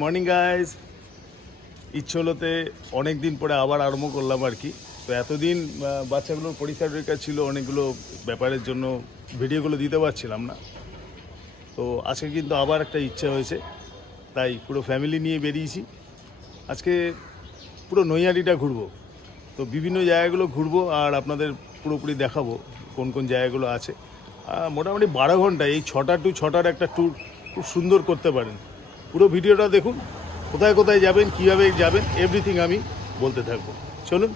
Morning guys. ইচ্ছলতে অনেক দিন পরে আবার আরম্ভ করলাম আর কি। তো এতদিন বাচ্চাগুলোর পরীক্ষা টরীক্ষা ছিল, অনেকগুলো ব্যাপারের জন্য ভিডিওগুলো দিতে পারছিলাম না। তো আজকে কিন্তু আবার একটা ইচ্ছা হয়েছে, তাই পুরো ফ্যামিলি নিয়ে বেরিয়েছি। আজকে পুরো নৈহাটিটা ঘুরবো। তো বিভিন্ন জায়গাগুলো ঘুরবো আর আপনাদের পুরোপুরি দেখাবো কোন কোন জায়গাগুলো আছে। মোটামুটি 12 ঘন্টা এই 6টা টু 6টার একটা ট্যুর খুব সুন্দর করতে পারেন। পুরো ভিডিওটা দেখুন, কোথায় কোথায় যাবেন, কীভাবে যাবেন, এভরিথিং আমি বলতে থাকবো। চলুন,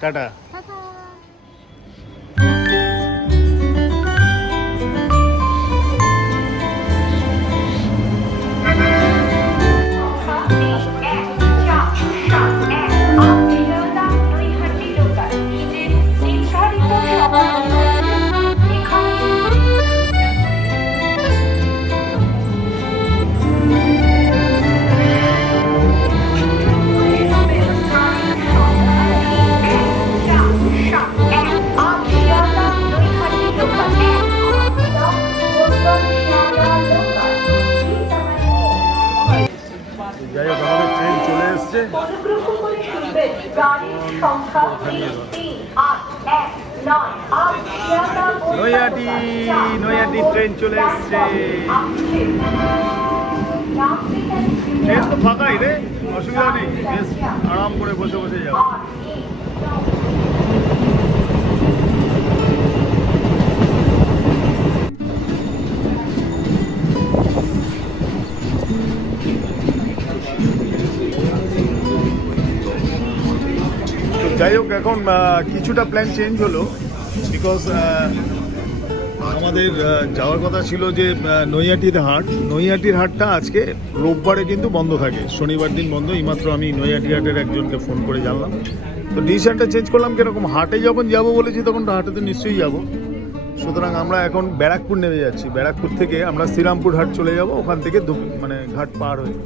টাটা। যাই হোক, আমাদের ট্রেন চলে এসছে। নৈহাটি ট্রেন চলে এসছে। ট্রেন তো ফাঁকাই রে, অসুবিধা নেই, বেশ আরাম করে বসে বসে যাবো। যাই হোক, এখন কিছুটা প্ল্যান চেঞ্জ হলো, বিকজ আমাদের যাওয়ার কথা ছিল যে নৈহাটির হাটটা আজকে রোববারে কিন্তু বন্ধ থাকে, শনিবার দিন বন্ধ। এইমাত্র আমি নৈহাটি হাটের একজনকে ফোন করে জানলাম। তো ডিসিশনটা চেঞ্জ করলাম। কিরকম, হাটে যখন যাবো বলেছি তখন হাটে তো নিশ্চয়ই যাবো। সুতরাং আমরা এখন ব্যারাকপুর নেমে যাচ্ছি। ব্যারাকপুর থেকে আমরা শ্রীরামপুর হাট চলে যাব, ওখান থেকে ঘাট পার হয়ে।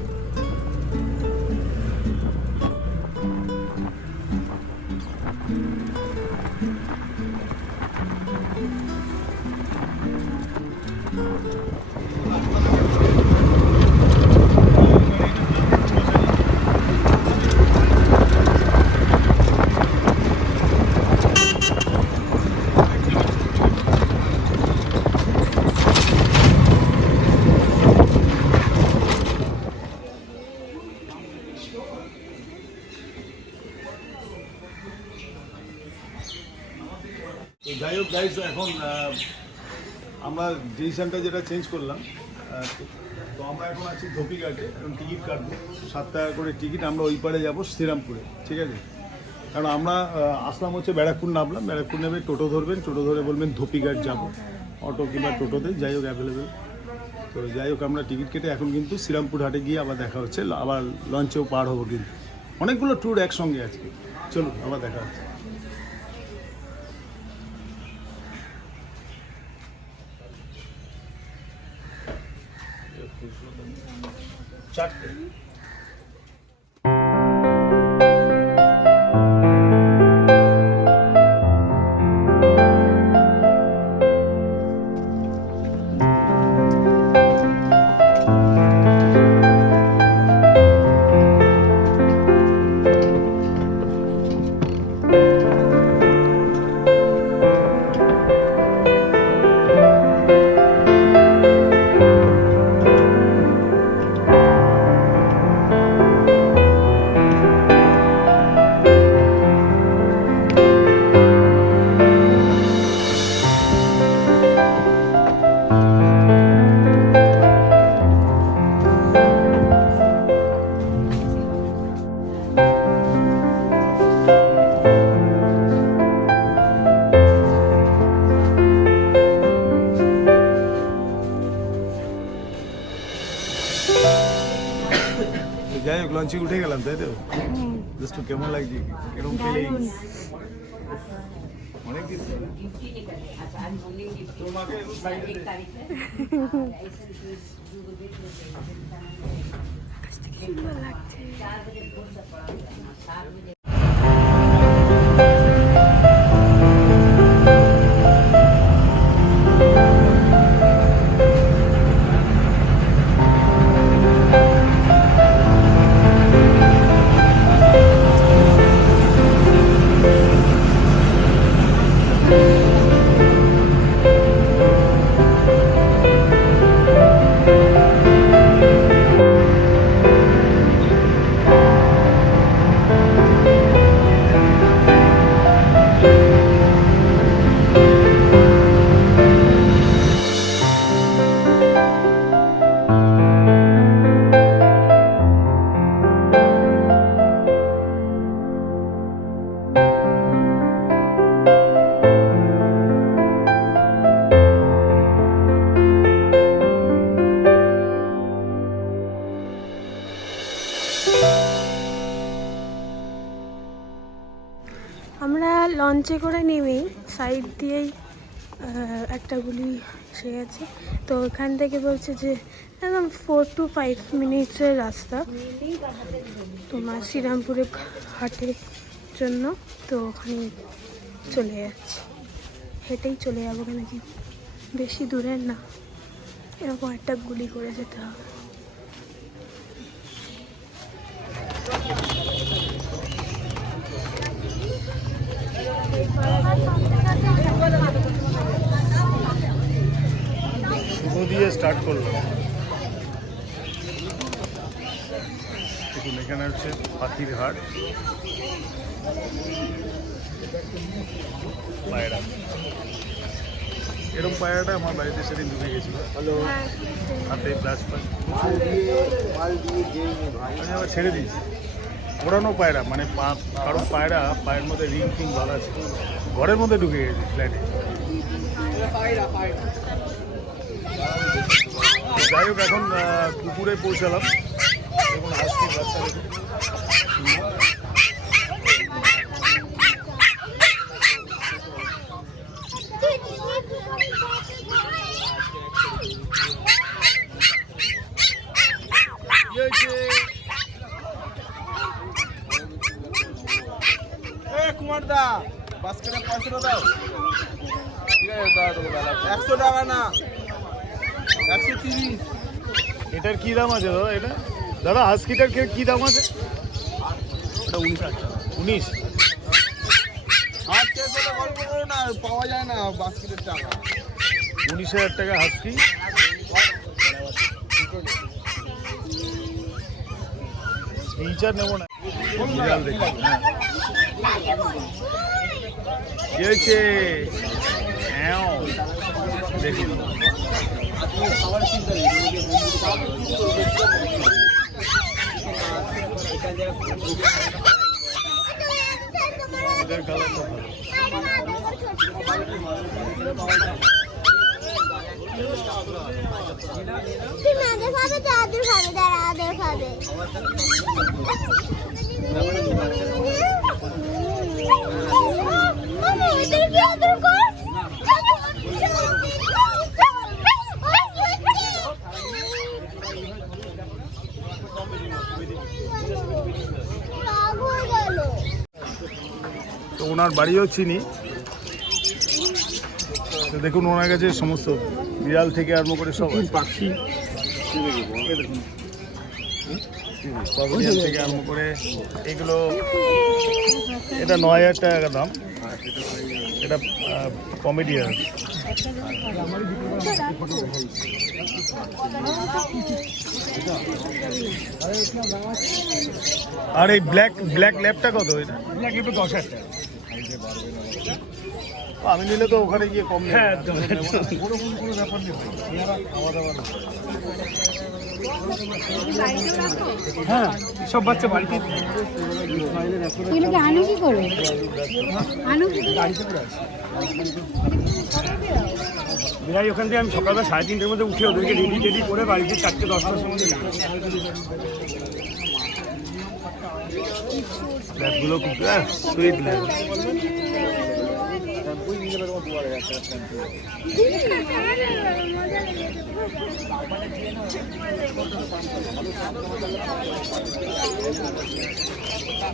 তো যাই হোক গাইস, এখন আমরা ডিসিশনটা যেটা চেঞ্জ করলাম, তো আমরা এখন আছি ধোপিঘাটে। এখন টিকিট কাটবো, 7 টাকা করে টিকিট। আমরা ওই পারে যাবো শ্রীরামপুরে, ঠিক আছে? কারণ আমরা আসলাম হচ্ছে ব্যারাকপুর, নামলাম ব্যারাকপুর, নেমে টোটো ধরবেন, টোটো ধরে বলবেন ধোপিঘাট যাবো, অটো কিংবা টোটোতে, যাই হোক অ্যাভেলেবেল। তো যাই হোক, আমরা টিকিট কেটে এখন কিন্তু শ্রীরামপুর হাটে গিয়ে আবার দেখা হচ্ছে। আবার লঞ্চেও পার হবো, কিন্তু অনেকগুলো ট্যুর একসঙ্গে আজকে। চলুন, আবার দেখা হচ্ছে। চারটে যাই হোক, লঞ্চে উঠে গেলাম, তাই তো? জাস্ট কেমন লাগছে, এরকম ফিলিং অনেকদিন তোমাকে লাগছে। লঞ্চে করে নেমেই সাইড দিয়েই একটা গুলি এসে গেছে। তো ওখান থেকে বলছে যে একদম 4 to 5 মিনিটসের রাস্তা তোমার শ্রীরামপুরে হাটের জন্য। তো ওখানে চলে যাচ্ছি, হেঁটেই চলে যাবো নাকি, বেশি দূরের না, এরকম একটা গুলি করে যেতে হবে। শুভ দিয়ে স্টার্ট করলাম। দেখুন এখানে হচ্ছে পাখির হাট, পায়রা। এরকম পায়রাটা আমার বাড়িতে সেদিন ঢুকে গেছিল, হাতে গ্লাস আমি আবার ছেড়ে দিয়েছি। ওড়ানো পায়রা, মানে কারণ পায়রা পায়ের মধ্যে রিং ফিং ভালো আছে, ঘরের মধ্যে ঢুকে গেছে ফ্ল্যাটে। যাই হোক, এখন পুকুরে পৌঁছালাম। দেখুন হাসি বাচ্চা দেখুন। কুমার দা বাস্কেটে 500 দাও। ঠিক আছে, দাও তো দাদা, 100 টাকা না 130। এটার কি দাম আছে দাদা? এটা দাদা হাস্কিটার কি দাম আছে? এটা 19। হাত শেষ হলে গল্প করো না, পাওয়া যায় না বাস্কেটের টাকা। 19,000 টাকা হাস্কি। ফিচার নেবো না, বিড়াল দেখি। হ্যাঁ, কি হয়েছে? দেখুন এদের কালারটা ভালো। তো ওনার বাড়িও চিনি। তো দেখুন ওনার কাছে সমস্ত বিড়াল থেকে আরম্ভ করে সব পাখি থেকে আরম্ভ করে এগুলো। এটা 9,000 টাকা দাম। এটা কমেডিয়ান। আর এই ব্ল্যাক ল্যাপটা কত? এটা ব্ল্যাক ল্যাপটা 10,000 টাকা। আমি নিলে তো ওখানে গিয়ে কম। হ্যাঁ, কোনো ব্যাপার নেই, খাওয়া দাওয়া। হ্যাঁ, সব বাচ্চা বাড়িতে। আনু কি করবে? বিরাই ওখান থেকে আমি সকালবেলা 3:30টার মধ্যে উঠে ওদেরকে রেডি করে বাড়িতে 4:10টার সময় ল্যাবগুলো খুব সুইট ল্যাব।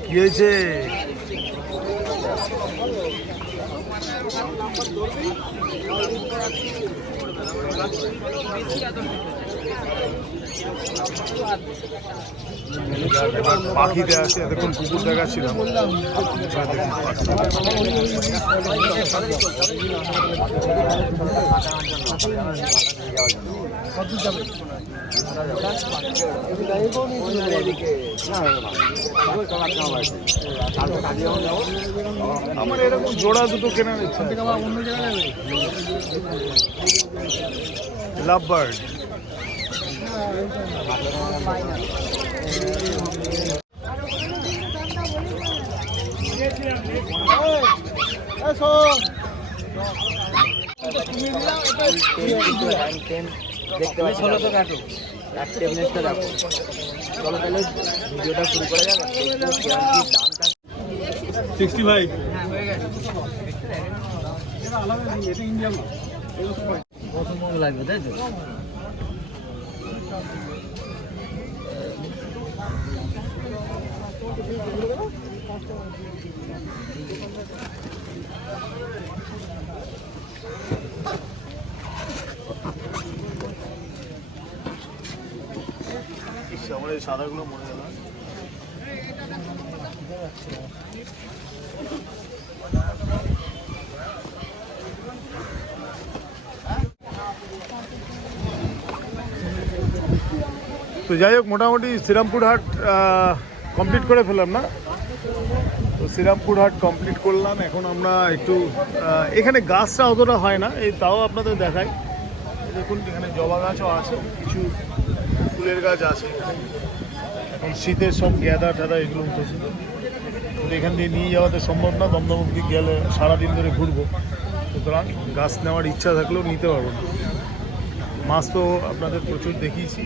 কি হয়েছে? পাখিতে আছে, এতক্ষণ কুকুর দেখাচ্ছিলাম। আমার এরকম জোড়া দুটো কেনার ইচ্ছা। Love bird. দেখতে পাচ্ছি 1600 কাটো। একটা টেমনেসটা দেখো। চলো তাহলে ভিডিওটা শুরু করা যাক। 65। হ্যাঁ, হয়ে গেছে। লাগবে তাই তো? আমার এই সাদাগুলো মনে গেল। তো যাই হোক, মোটামুটি শ্রীরামপুর হাট কমপ্লিট করে ফেললাম না? তো শ্রীরামপুর হাট কমপ্লিট করলাম। এখন আমরা একটু এখানে গাছটা অতটা হয় না, এই তাও আপনাদের দেখাই। দেখুন এখানে জবা গাছও আছে, কিছু ফুলের গাছ আছে। এখন শীতের সব গ্যাদা ট্যাদা এগুলো উঠেছে, কিন্তু এখান দিয়ে নিয়ে যাওয়াতে সম্ভব না। দমদম অব্দি গেলে সারাদিন ধরে ঘুরবো, সুতরাং গাছ নেওয়ার ইচ্ছা থাকলেও নিতে পারবো না। মাছ তো আপনাদের প্রচুর দেখিয়েছি।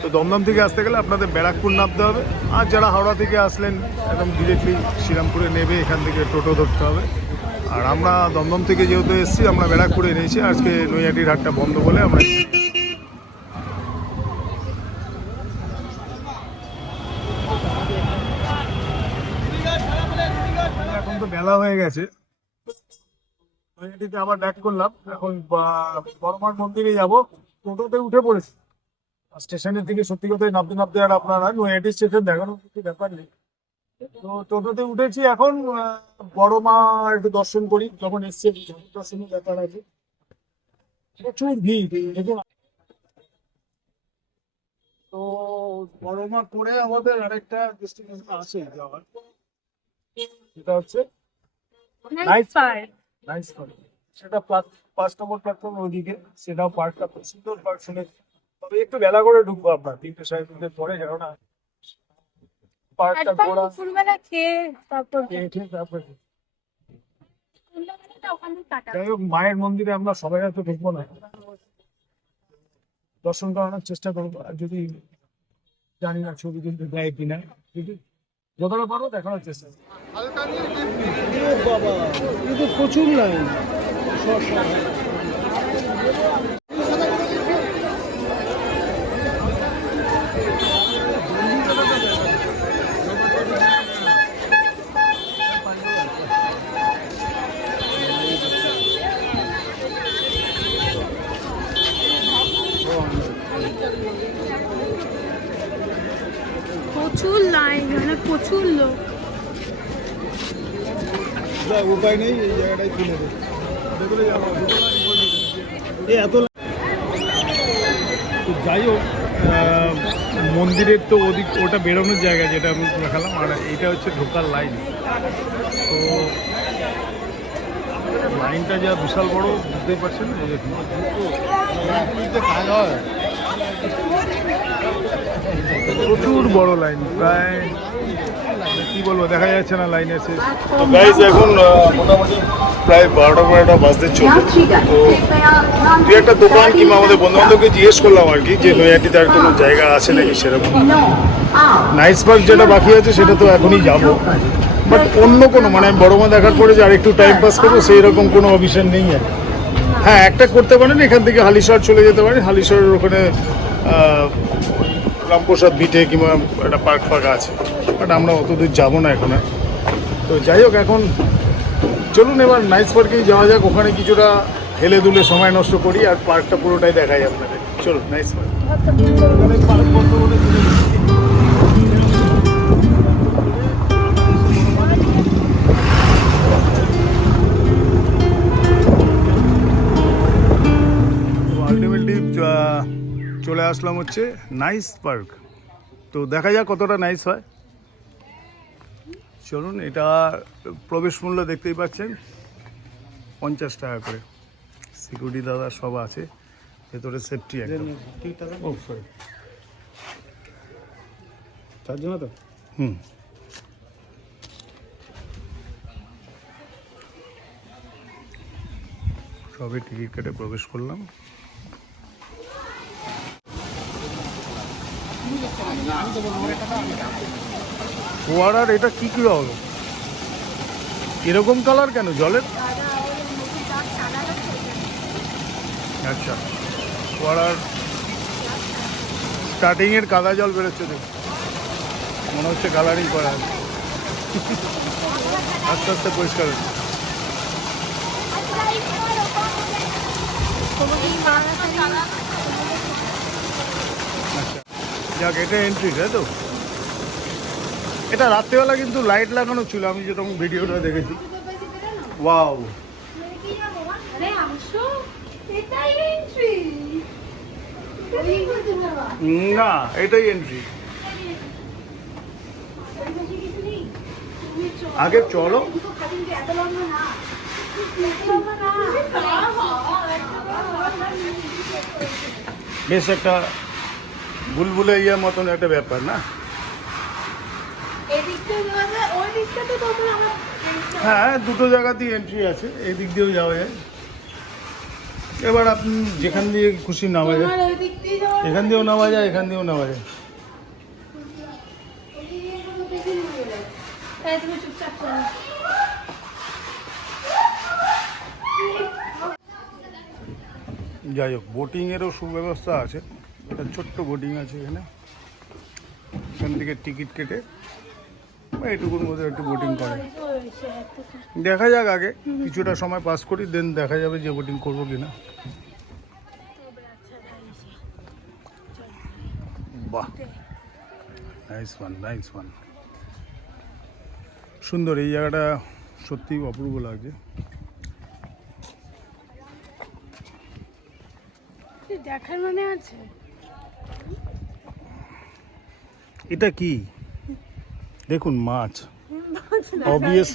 তো দমদম থেকে আসতে গেলে আপনাদের ব্যারাকপুর নামতে হবে, আর যারা হাওড়া থেকে আসলেন একদম ডিরেক্টলি শ্রীরামপুরে নেবে, এখান থেকে টোটো ধরতে হবে। আর আমরা দমদম থেকে যেহেতু এসেছি, আমরা ব্যারাকপুরে নিয়েছি। আজকে নৈহাটির হাটটা বন্ধ বলে আমরা এখন তো বেলা হয়ে গেছে, নৈহাটিতে আবার ব্যাক করলাম। এখন বড়মার মন্দিরে যাব, টোটোতে উঠে পড়েছি। স্টেশনের থেকে সত্যি কথাই নামতে নামতে আর আপনারা নৈহাটি স্টেশন দেখানোর কিছু ব্যাপার নেই। তো টোটোতে উঠেছি, এখন বড় মা একটু দর্শন করি। যখন এসছে দর্শনের ব্যাপার আছে, প্রচুর ভিড় দেখুন। তো বড় মা করে আমাদের আরেকটা ডেস্টিনেশন আছে যাওয়ার, সেটা হচ্ছে নাইস পার্ক। সেটা 5 নম্বর প্ল্যাটফর্ম ওইদিকে, সেটাও পার্কটা খুব সুন্দর পার্ক শুনে। তবে একটু বেলা করে ঢুকবো আপনার 3-3:30 পরে, কেননা পার্কটা ঘোরা খেয়ে তারপরে। যাই হোক, মায়ের মন্দিরে আমরা সবাই হয়তো ঢুকবো না, দর্শন করানোর চেষ্টা করবো। আর যদি জানি না ছবি কিন্তু দেয় কিনা, যদি যতটা পারবো দেখানোর চেষ্টা করবো। বাবা, কিন্তু প্রচুর লাইন। প্রচুর লাইন, মানে প্রচুর লোক। উপায় নেই, এই জায়গাটাই তুলে দেয় এত। যাই হোক, মন্দিরের তো ওটা বেরোনোর জায়গা যেটা আমি দেখালাম, আর এটা হচ্ছে ঢোকার লাইন। তো লাইনটা যা বিশাল বড়, বুঝতেই পারছেন। প্রচুর বড় লাইন, প্রায় কি বলবো, দেখা যাচ্ছে না লাইনের শেষ। তো গাইজ, এখন মোটামুটি প্রায় 12টা বাজতে চলবে। তো দু একটা দোকান কিংবা আমাদের বন্ধু বান্ধবকে জিজ্ঞেস করলাম আর কি, যে নৈহাটিতে আর কোনো জায়গা আছে নাকি সেরকম। নাইস পার্ক যেটা বাকি আছে সেটা তো এখনই যাবো, বাট অন্য কোনো, মানে বড়মা দেখার পরে যে আরেকটু টাইম পাস করবো সেই রকম কোনো অপশন নেই আর। হ্যাঁ, একটা করতে পারেন, এখান থেকে হালিশহর চলে যেতে পারেন। হালিশহরের ওখানে রামপ্রসাদ বিটে কিংবা একটা পার্ক ফাঁকা আছে, বাট আমরা অত দূর যাবো না এখন। তো যাই হোক, এখন চলুন এবার নাইস পার্কেই যাওয়া যাক। ওখানে কিছুটা হেলে দুলে সময় নষ্ট করি, আর পার্কটা পুরোটাই দেখাই আপনাদের। চলুন নাইস পার্ক। আলটিমেটলি চলে আসলাম হচ্ছে নাইস পার্ক। তো দেখা যাক কতটা নাইস হয়। চলুন, এটা প্রবেশ মূল্য দেখতেই পাচ্ছেন 50 টাকা করে। সিকিউরিটি দাদা সব আছে ভেতরে, সেফটি একদম। ও সরি, তার জন্য তো সবে টিকিট কেটে প্রবেশ করলাম। ফোয়ারার এটা কি কি হবে? এরকম কালার কেন জলের? আচ্ছা, ফোয়ারার স্টার্টিং এর কাদা জল বেরোচ্ছে দেখুন, মনে হচ্ছে কালারিং করা আছে। আস্তে আস্তে পরিষ্কার হচ্ছে। আচ্ছা, যাক, এটা এন্ট্রি তাই তো? এটা রাত্রেবেলা কিন্তু লাইট লাগানো ছিল, আমি যেরকম ভিডিওটা দেখেছি। ওয়াও, না এটাই এন্ট্রি। আগে চলো, বেশ একটা বুলবুলে ইয়ে মতন একটা ব্যাপার না? হ্যাঁ, দুটো জায়গাতেই এন্ট্রি আছে, এই দিক দিয়েও যাওয়া যায়। এবার আপনি যেখান দিয়ে খুশি নামা যায়, এখান দিয়েও নামা যায়, এখান দিয়েও নামা যায়। যাই হোক, বোটিংয়েরও সুব্যবস্থা আছে। একটা ছোট্ট বোটিং আছে এখানে, এখান থেকে টিকিট কেটে বা এটুকুর মধ্যে একটু বোটিং করে। দেখা যাক, আগে কিছুটা সময় পাস করি, দেন দেখা যাবে যে বোটিং করবো কিনা। বাহ, নাইস ওয়ান, নাইস ওয়ান। সুন্দর, এই জায়গাটা সত্যি অপূর্ব লাগছে। দেখার মানে আছে। এটা কি দেখুন, মাছ, অবভিয়াস।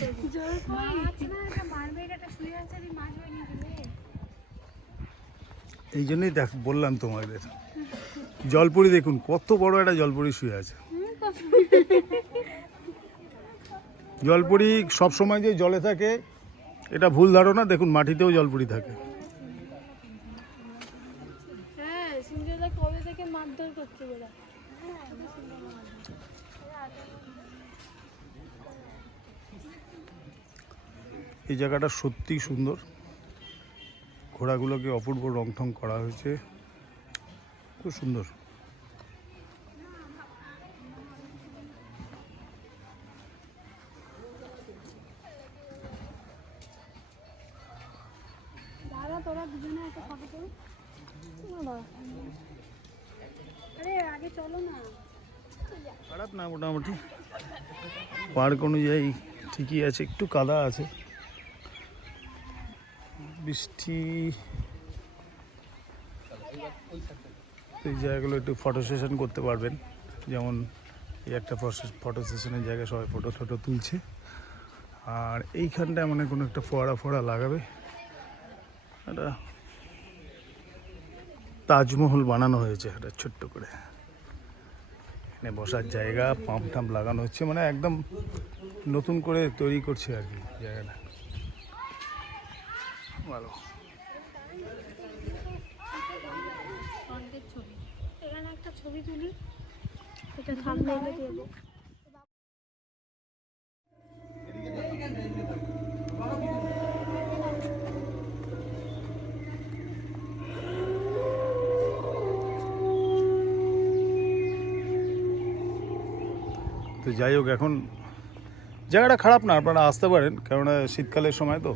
এই জন্যই বললাম তোমাদের, জলপরি দেখুন কত বড় একটা জলপরি শুয়ে আছে। জলপরি সবসময় যে জলে থাকে এটা ভুল ধারণা, দেখুন মাটিতেও জলপরি থাকে। এই জায়গাটা সত্যি সুন্দর, ঘোড়াগুলোকে অপূর্ব রং ঠং করা হয়েছে, খুব সুন্দর। খারাপ না, মোটামুটি পার্ক অনুযায়ী ঠিকই আছে, একটু কাদা আছে, বৃষ্টি। এই জায়গাগুলো একটু ফটো সেশন করতে পারবেন, যেমন এই একটা ফটো সেশনের জায়গায় সবাই ফটো ফটো তুলছে। আর এইখানটায় মানে কোনো একটা ফোয়ারা লাগাবে, একটা তাজমহল বানানো হয়েছে একটা ছোট্ট করে, এখানে বসার জায়গা, পাম্প টাম্প লাগানো হচ্ছে, মানে একদম নতুন করে তৈরি করছে আর কি জায়গাটা। ভালো। এখানে একটা ছবি তুলি, এটা সামনে এনে দেবো। তো যাই হোক, এখন জায়গাটা খারাপ না, আপনারা আসতে পারেন, কেননা শীতকালের সময় তো।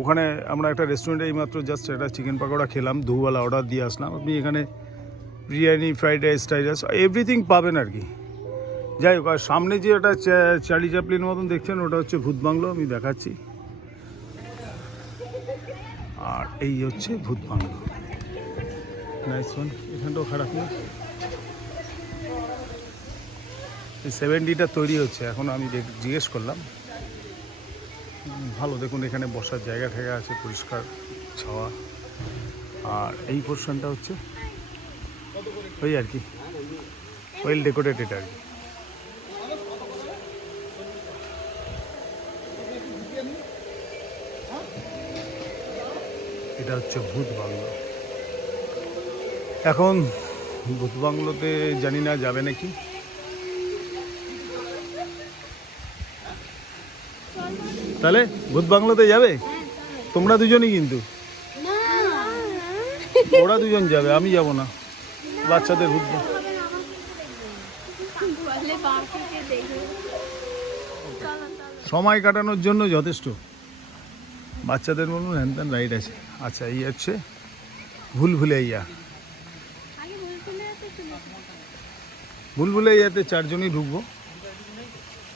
ওখানে আমরা একটা রেস্টুরেন্টে এইমাত্র জাস্ট একটা চিকেন পাকোড়া খেলাম, দুবেলা অর্ডার দিয়ে আসলাম। আপনি এখানে বিরিয়ানি, ফ্রাইড রাইস, এভরিথিং পাবেন আর কি। যাই হোক, আর সামনে যে একটা চার্লি চ্যাপলিন মতন দেখছেন, ওটা হচ্ছে ভূত বাংলো, আমি দেখাচ্ছি। আর এই হচ্ছে ভূত বাংলো, নাইস ওয়ান। এখানটাও খারাপ না, এই 70টা তৈরি হচ্ছে এখন, আমি জিজ্ঞেস করলাম। ভালো, দেখুন এখানে বসার জায়গা ঠেকা আছে, পরিষ্কার ছাওয়া। আর এই পোর্শনটা হচ্ছে ওই আর কি ওয়েল ডেকোরেটেড আর কি। এটা হচ্ছে ভূত বাংলো। এখন ভূত বাংলোতে জানি না যাবে নাকি। তাহলে ভূত বাংলোতে যাবে? তোমরা দুজনই কিন্তু, ওরা দুজন যাবে, আমি যাব না। বাচ্চাদের ভূত সময় কাটানোর জন্য যথেষ্ট। বাচ্চাদের বলুন হ্যান ত্যান রাইড আছে। আচ্ছা, এই হচ্ছে ভুলভুলাইয়া। ভুলভুলাইয়াতে 4 জনই ঢুকবো,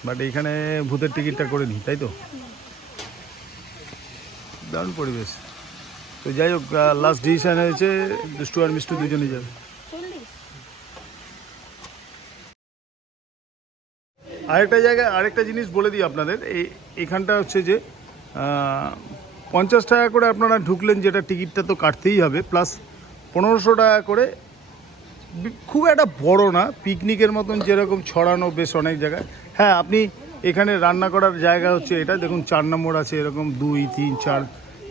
বাট এইখানে ভূতের টিকিটটা করে নিই, তাই তো? দারুণ পরিবেশ। তো যাই হোক, লাস্ট ডিসিশন হয়েছে দুষ্টু আর মিষ্টু দুজনেই যাবে। আরেকটা জায়গায় আরেকটা জিনিস বলে দিই আপনাদের, এখানটা হচ্ছে যে 50 টাকা করে আপনারা ঢুকলেন, যেটা টিকিটটা তো কাটতেই হবে, প্লাস 1500 টাকা করে। খুব একটা বড় না, পিকনিকের মতন যেরকম ছড়ানো বেশ অনেক জায়গায়। হ্যাঁ, আপনি এখানে রান্না করার জায়গা হচ্ছে এটা দেখুন, 4 নম্বর আছে, এরকম 2, 3, 4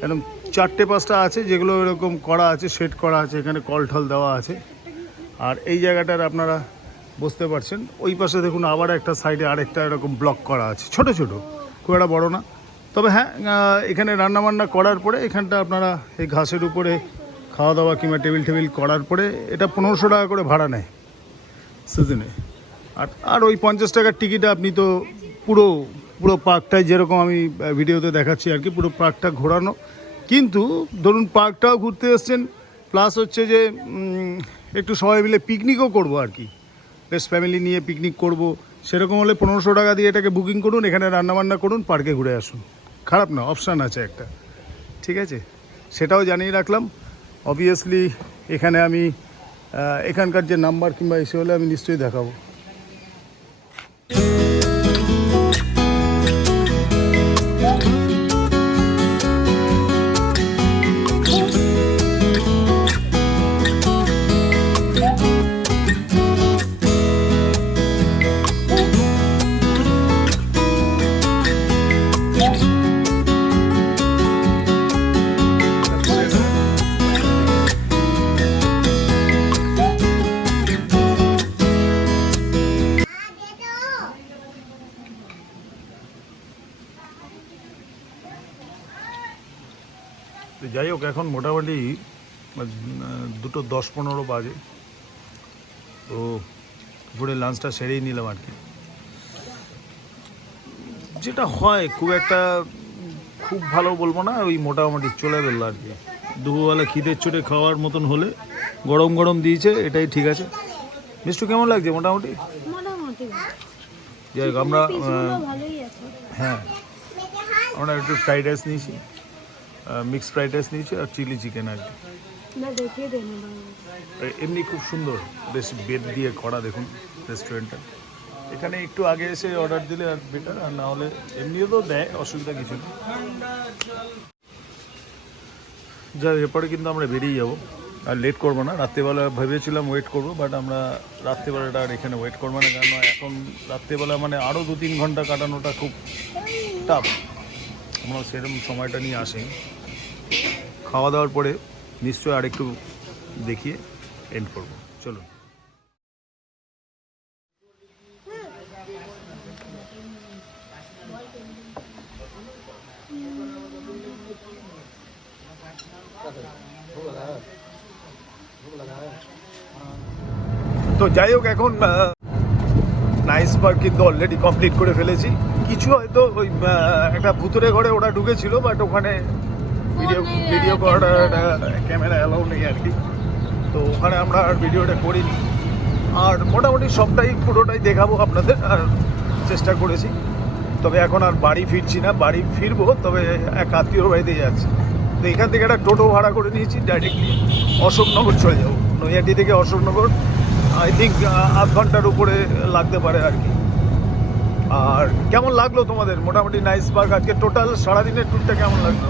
এরকম 4টে-5টা আছে, যেগুলো এরকম করা আছে, সেট করা আছে, এখানে কল ঠল দেওয়া আছে। আর এই জায়গাটার আপনারা বুঝতে পারছেন, ওই পাশে দেখুন আবার একটা সাইডে আরেকটা এরকম ব্লক করা আছে, ছোট ছোট, খুব একটা বড় না। তবে হ্যাঁ, এখানে রান্নাবান্না করার পরে এখানটা আপনারা এই ঘাসের উপরে খাওয়া দাওয়া কিংবা টেবিল করার পরে এটা 1500 টাকা করে ভাড়া নেয় সিজনে। আর ওই 50 টাকার টিকিটে আপনি তো পুরো পার্কটায়, যেরকম আমি ভিডিওতে দেখাচ্ছি আর কি, পুরো পার্কটা ঘোরানো। কিন্তু ধরুন পার্কটাও ঘুরতে এসছেন, প্লাস হচ্ছে যে একটু সবাই মিলে পিকনিকও করবো আর কি, বেশ ফ্যামিলি নিয়ে পিকনিক করব, সেরকম হলে 1500 টাকা দিয়ে এটাকে বুকিং করুন, এখানে রান্নাবান্না করুন, পার্কে ঘুরে আসুন। খারাপ না, অপশান আছে একটা, ঠিক আছে? সেটাও জানিয়ে রাখলাম। অবভিয়াসলি এখানে আমি এখানকার যে নাম্বার কিংবা এসে হলে আমি নিশ্চয়ই দেখাবো। যাই হোক, এখন মোটামুটি 2:10-15 বাজে। তো দুপুরে লাঞ্চটা সেরেই নিলাম আর কি। যেটা হয় খুব ভালো বলবো না, ওই মোটামুটি চলে গেল আর কি। দুপুরবেলা খিদের চোটে খাওয়ার মতন হলে গরম দিয়েছে, এটাই ঠিক আছে। মিষ্টু কেমন লাগছে? মোটামুটি যাই হোক, আমরা হ্যাঁ, আমরা একটু ফ্রাইড রাইস নিয়েছি, মিক্সড ফ্রাইড রাইস নিয়েছি আর চিলি চিকেন আর কি। এমনি খুব সুন্দর, বেশ বেড দিয়ে করা দেখুন রেস্টুরেন্টটা। এখানে একটু আগে এসে অর্ডার দিলে আর বেটার, আর না হলে এমনিও তো দেয়, অসুবিধা কিছু নেই। যাই, এরপরে কিন্তু আমরা বেরিয়ে যাবো, আর লেট করবো না। রাত্রেবেলা ভেবেছিলাম ওয়েট করবো, বাট আমরা রাত্রেবেলাটা আর এখানে ওয়েট করবো না, কেন এখন রাত্রেবেলা মানে আরও 2-3 ঘন্টা কাটানোটা খুব টাফ। আমরা সেরকম সময়টা নিয়ে আসি। খাওয়া দাওয়ার পরে নিশ্চয়ই আর একটু দেখিয়ে এন্ড করবো। চলুন। তো যাই হোক, এখন নাইস পার্ক কিন্তু অলরেডি কমপ্লিট করে ফেলেছি। কিছু হয়তো ওই একটা ভুতুরে ঘরে ওরা ঢুকেছিল, বাট ওখানে ভিডিও করার ক্যামেরা অ্যালাউ নেই আর কি, তো ওখানে আমরা আর ভিডিওটা করিনি। আর মোটামুটি পুরোটাই দেখাবো আপনাদের, আর চেষ্টা করেছি। তবে এখন আর বাড়ি ফিরছি না, বাড়ি ফিরবো তবে এক আত্মীয়র বাড়িতে যাচ্ছি। তো এখান থেকে একটা টোটো ভাড়া করে নিয়েছি, ডাইরেক্টলি অশোকনগর চলে যাবো। নৈহাটি থেকে অশোকনগর আই থিঙ্ক 8 ঘন্টার উপরে লাগতে পারে আর কি। আর কেমন লাগলো তোমাদের? মোটামুটি নাইস পার্ক আজকে টোটাল সারাদিনের ট্যুরটা কেমন লাগলো?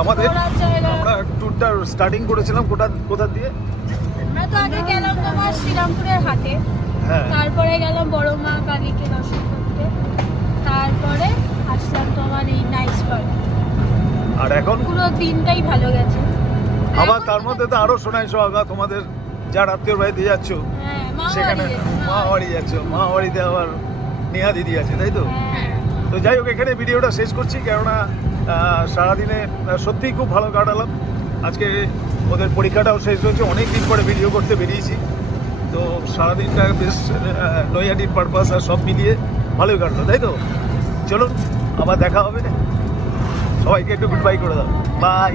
আমরা ট্যুরটা স্টার্টিং করেছিলাম কোথা দিয়ে? আমরা তো আগে গেলাম তোমার শ্রীরামপুরের হাটে, হ্যাঁ, তারপরে গেলাম বড় মা কালীকে দর্শন করতে, তারপরে আসলাম তোমার এই নাইস পার্ক। আর এখন পুরো দিনটাই ভালো গেছে। আবার তার মধ্যে তো আরো শোনাই সোহাগা তোমাদের যার আত্মীয় বাড়িতে যাচ্ছ সেখানে মা বাড়ি যাচ্ছ, মা বাড়িতে আবার নেহা দিদি আছে, তাই তো? তো যাই হোক, এখানে ভিডিওটা শেষ করছি, কেননা সারাদিনে সত্যিই খুব ভালো কাটালাম। আজকে ওদের পরীক্ষাটাও শেষ হয়েছে, অনেক দিন পরে ভিডিও করতে বেরিয়েছি, তো সারাদিনটা বেশ নৈহাটির পারপাস আর সব মিলিয়ে ভালোই কাটলো, তাই তো? চলুন আবার দেখা হবে, সবাইকে একটু গুড বাই করে দাও, বাই।